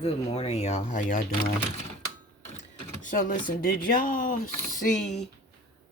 Good morning, y'all. How y'all doing? So, listen, did y'all see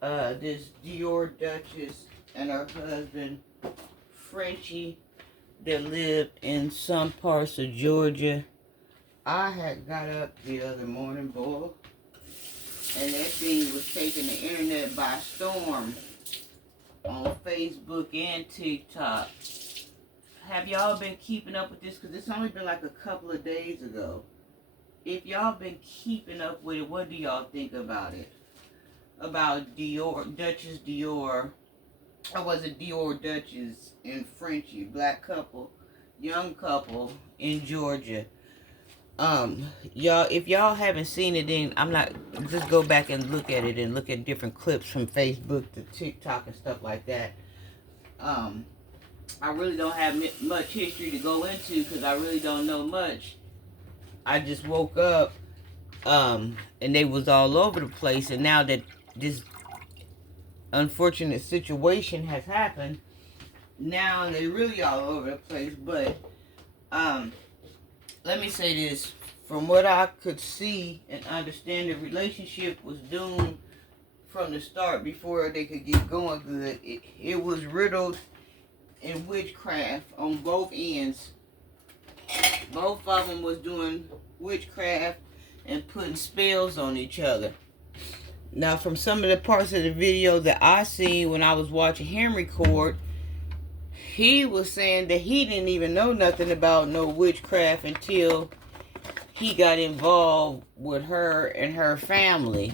this Dior Duchess and her husband, Frenchie, that lived in some parts of Georgia? I had got up the other morning, boy, and that thing was taking the internet by storm on Facebook and TikTok. Have y'all been keeping up with this? Because it's only been like a couple of days ago. If y'all been keeping up with it, what do y'all think about it? About Dior, Duchess Dior, or was it Dior Duchess and Frenchie, black couple, young couple in Georgia? Y'all, if y'all haven't seen it, then I'm not, just go back and look at it and look at different clips from Facebook to TikTok and stuff like that. I really don't have much history to go into because I really don't know much. I just woke up, and they was all over the place. And now that this unfortunate situation has happened, now they really all over the place. But let me say this: from what I could see and understand, the relationship was doomed from the start before they could get going good. It was riddled in witchcraft on both ends. Both of them was doing witchcraft and putting spells on each other. Now, from some of the parts of the video that I seen when I was watching him record, he was saying that he didn't even know nothing about no witchcraft until he got involved with her and her family.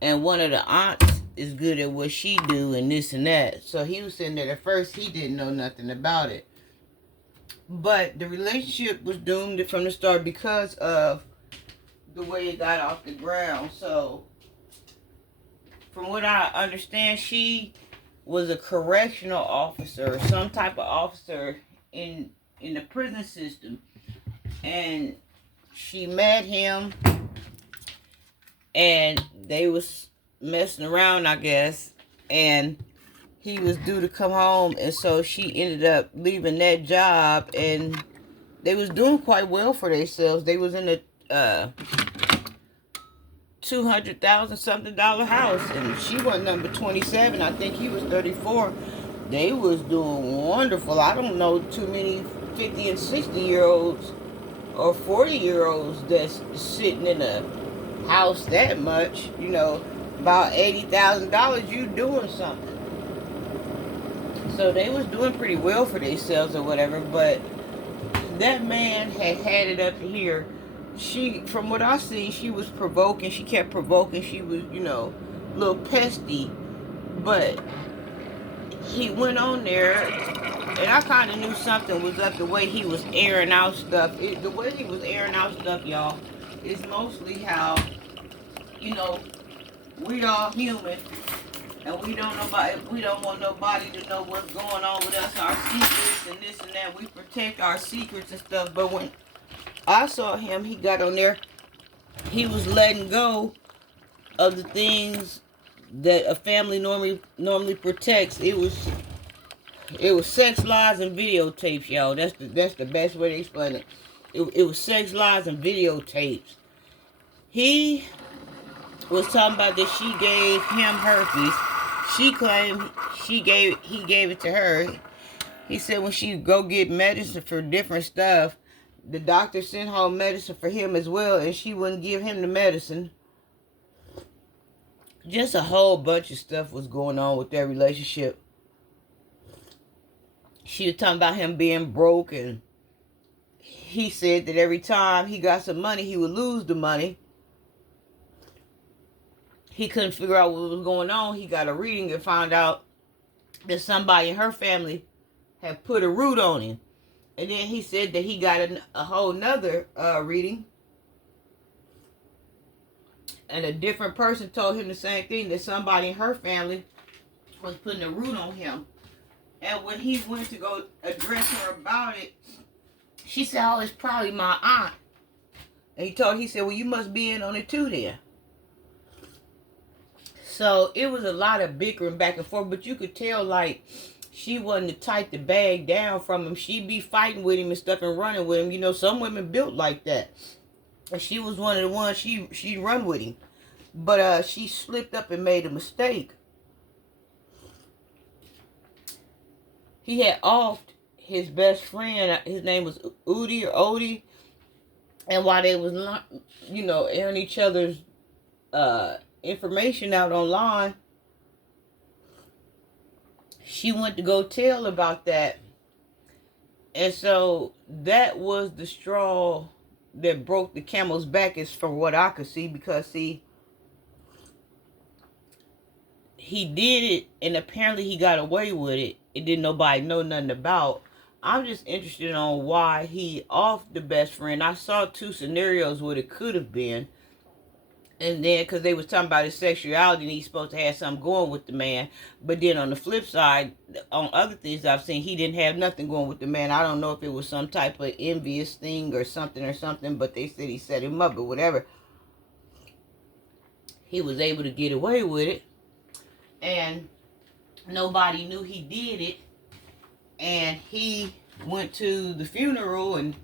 And one of the aunts is good at what she do and this and that. So he was saying that at first he didn't know nothing about it. But the relationship was doomed from the start because of the way it got off the ground. So, from what I understand, she was a correctional officer, some type of officer in the prison system. And she met him, and they was messing around, I guess. And he was due to come home, and so she ended up leaving that job, and they was doing quite well for themselves. They was in a $200,000 something house, and she was number 27. I think he was 34. They was doing wonderful. I don't know too many 50 and 60-year-olds or 40-year-olds that's sitting in a house that much. You know, about $80,000, you doing something. So they was doing pretty well for themselves or whatever, but that man had it up to here. She, from what I see, she was provoking. She kept provoking. She was, a little pesty. But he went on there, and I kind of knew something was up the way he was airing out stuff. The way he was airing out stuff, y'all, is mostly how, we all human. And we don't want nobody to know what's going on with us, our secrets and this and that. We protect our secrets and stuff. But when I saw him, he got on there, he was letting go of the things that a family normally protects. It was sex, lies, and videotapes, y'all. That's the best way to explain it. It was sex, lies, and videotapes. He was talking about that she gave him herpes. She claimed he gave it to her. He said when she go get medicine for different stuff, the doctor sent home medicine for him as well, and she wouldn't give him the medicine. Just a whole bunch of stuff was going on with their relationship. She was talking about him being broke, and he said that every time he got some money, he would lose the money. He couldn't figure out what was going on. He got a reading and found out that somebody in her family had put a root on him. And then he said that he got a whole nother reading. And a different person told him the same thing, that somebody in her family was putting a root on him. And when he went to go address her about it, she said, oh, it's probably my aunt. And he said, well, you must be in on it too then. So it was a lot of bickering back and forth, but you could tell, like, she wasn't the type to bag down from him. She'd be fighting with him and stuff and running with him. You know, some women built like that. And she was one of the ones, she'd run with him. But she slipped up and made a mistake. He had offed his best friend. His name was Udi or Odie. And while they was, you know, airing each other's information out online, she went to go tell about that. And so that was the straw that broke the camel's back, is from what I could see. Because, see, he did it, and apparently he got away with it. It didn't nobody know nothing about. I'm just interested on why he off the best friend. I saw two scenarios what it could have been. And then, because they was talking about his sexuality and he's supposed to have something going with the man. But then on the flip side, on other things I've seen, he didn't have nothing going with the man. I don't know if it was some type of envious thing or something, but they said he set him up or whatever. He was able to get away with it. And nobody knew he did it. And he went to the funeral and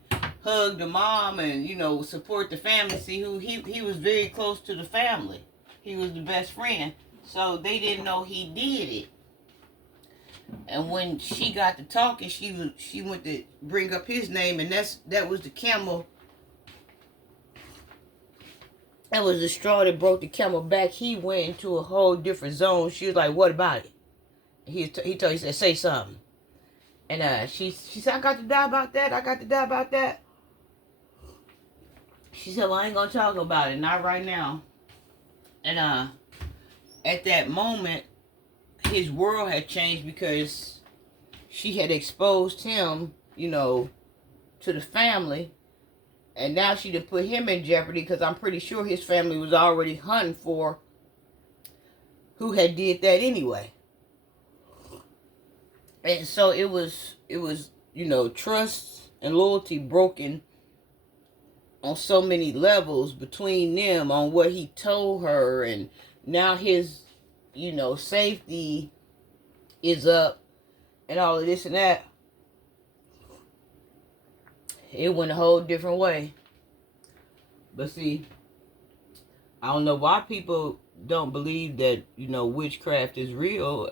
hugged the mom and, you know, support the family. See, he was very close to the family. He was the best friend. So they didn't know he did it. And when she got to talking, she went to bring up his name, and that was the camel. That was the straw that broke the camel back. He went into a whole different zone. She was like, "What about it?" He said, "Say something." And she said, "I got to die about that. I got to die about that." She said, "Well, I ain't gonna talk about it, not right now." And at that moment, his world had changed because she had exposed him, you know, to the family. And now she done put him in jeopardy, because I'm pretty sure his family was already hunting for who had did that anyway. And so it was, you know, trust and loyalty broken on so many levels between them on what he told her. And now his, you know, safety is up and all of this and that. It went a whole different way. But see, I don't know why people don't believe that, you know, witchcraft is real.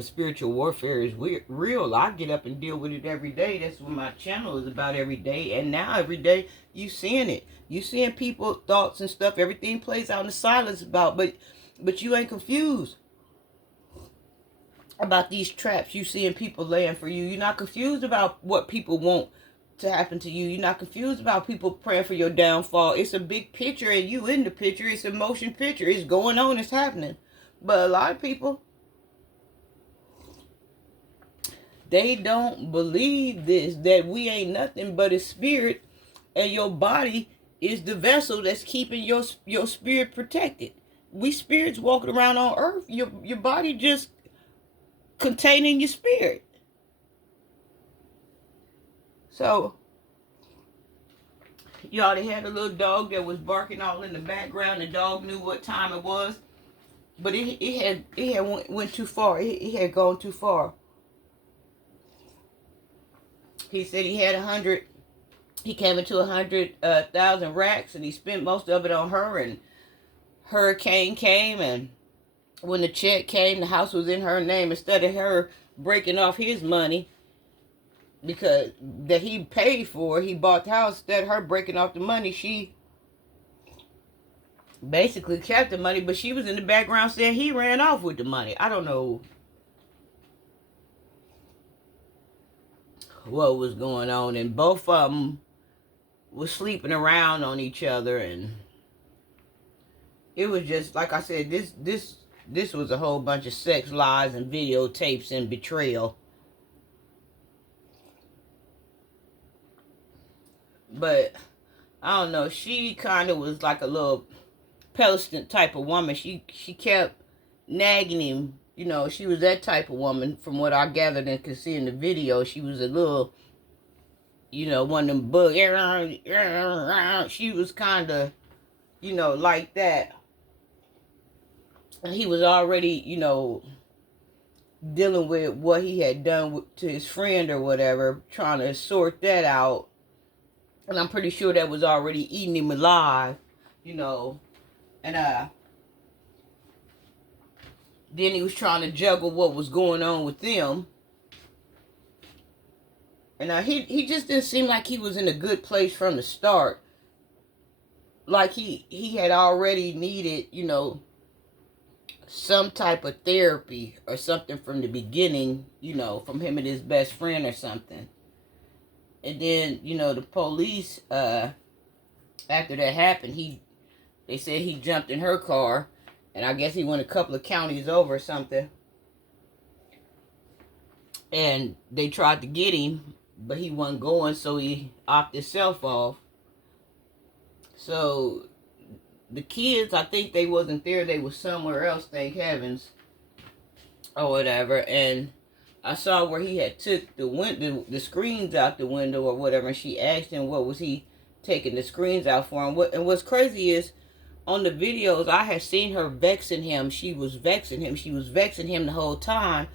Spiritual warfare is real. I get up and deal with it every day. That's what my channel is about every day. And now every day you seeing it. You seeing people, thoughts and stuff. Everything plays out in the silence about. But you ain't confused about these traps you seeing people laying for you. You're not confused about what people want to happen to you. You're not confused about people praying for your downfall. It's a big picture and you in the picture. It's a motion picture. It's going on. It's happening. But a lot of people, they don't believe this, that we ain't nothing but a spirit, and your body is the vessel that's keeping your spirit protected. We spirits walking around on earth. Your body just containing your spirit. So, y'all, they had a little dog that was barking all in the background. The dog knew what time it was, but it had went too far. It had gone too far. He said he had 100. He came into 100,000 racks, and he spent most of it on her. And hurricane came, and when the check came, the house was in her name. Instead of her breaking off his money, because that he paid for, he bought the house. Instead of her breaking off the money, she basically kept the money, but she was in the background saying he ran off with the money. I don't know what was going on, and both of them was sleeping around on each other, and it was just, like I said, this was a whole bunch of sex lies and videotapes and betrayal. But I don't know, she kind of was like a little petulant type of woman. She kept nagging him. You know, she was that type of woman, from what I gathered and could see in the video. She was a little, you know, one of them bugs. She was kind of, you know, like that. And he was already, you know, dealing with what he had done to his friend or whatever, trying to sort that out. And I'm pretty sure that was already eating him alive, you know. And then he was trying to juggle what was going on with them. And he just didn't seem like he was in a good place from the start. Like he had already needed, you know, some type of therapy or something from the beginning, you know, from him and his best friend or something. And then, you know, the police, after that happened, they said he jumped in her car, and I guess he went a couple of counties over or something. And they tried to get him, but he wasn't going, so he opted himself off. So the kids, I think they wasn't there. They was somewhere else, thank heavens, or whatever. And I saw where he had took the screens out the window or whatever, and she asked him what was he taking the screens out for. And what's crazy is, on the videos, I had seen her vexing him. She was vexing him. She was vexing him the whole time.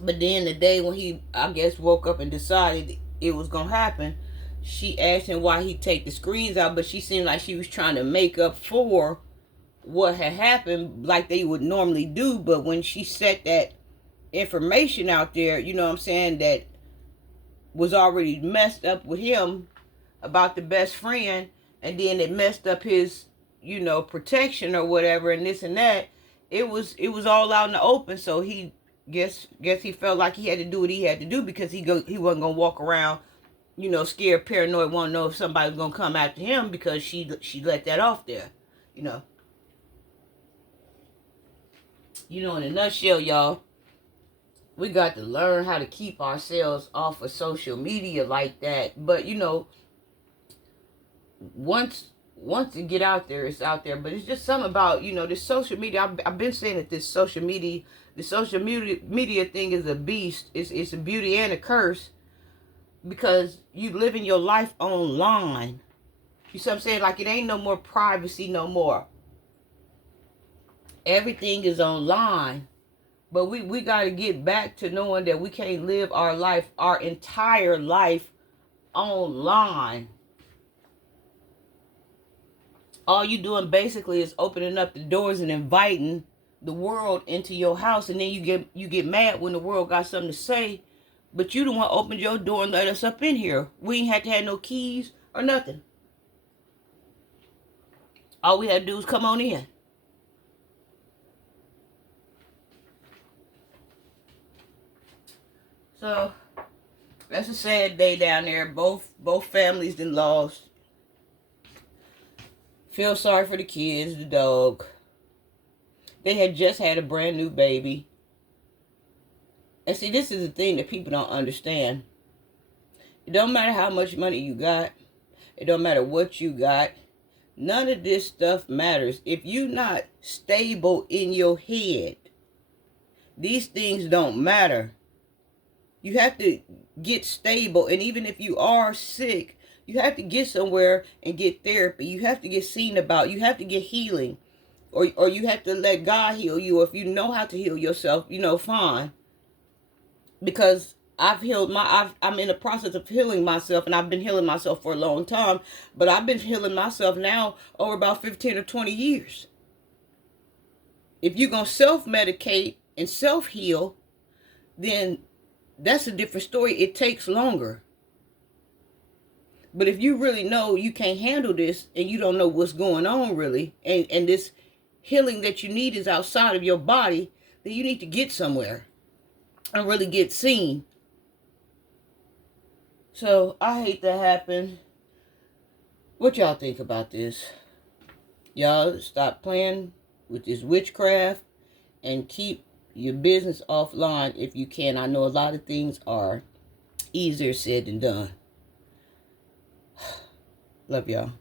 But then the day when he, I guess, woke up and decided it was going to happen, she asked him why he take the screens out, but she seemed like she was trying to make up for what had happened like they would normally do. But when she set that information out there, you know what I'm saying, that was already messed up with him about the best friend, and then it messed up his, you know, protection or whatever, and this and that, it was all out in the open. So he guess he felt like he had to do what he had to do, because he wasn't gonna walk around, you know, scared, paranoid, want to know if somebody was gonna come after him, because she let that off there, you know. You know, in a nutshell, y'all, we got to learn how to keep ourselves off of social media like that. But you know, once you get out there, it's out there. But it's just something about, you know, this social media. I've been saying that the social media thing is a beast. It's a beauty and a curse, because you living your life online. You see what I'm saying? Like, it ain't no more privacy no more. Everything is online. But we got to get back to knowing that we can't live our life, our entire life, online. All you doing basically is opening up the doors and inviting the world into your house, and then you get mad when the world got something to say, but you don't want to open your door and let us up in here. We ain't had to have no keys or nothing. All we had to do was come on in. So that's a sad day down there. Both families done lost. Feel sorry for the kids, the dog. They had just had a brand new baby. And see, this is the thing that people don't understand. It don't matter how much money you got. It don't matter what you got. None of this stuff matters. If you're not stable in your head, these things don't matter. You have to get stable. And even if you are sick, you have to get somewhere and get therapy. You have to get seen about. You have to get healing. Or you have to let God heal you. Or if you know how to heal yourself, you know, fine. Because I'm in the process of healing myself, and I've been healing myself for a long time. But I've been healing myself now over about 15 or 20 years. If you're going to self-medicate and self-heal, then that's a different story. It takes longer. But if you really know you can't handle this, and you don't know what's going on really, and this healing that you need is outside of your body, then you need to get somewhere and really get seen. So I hate that happened. What y'all think about this? Y'all stop playing with this witchcraft and keep your business offline if you can. I know a lot of things are easier said than done. Love y'all.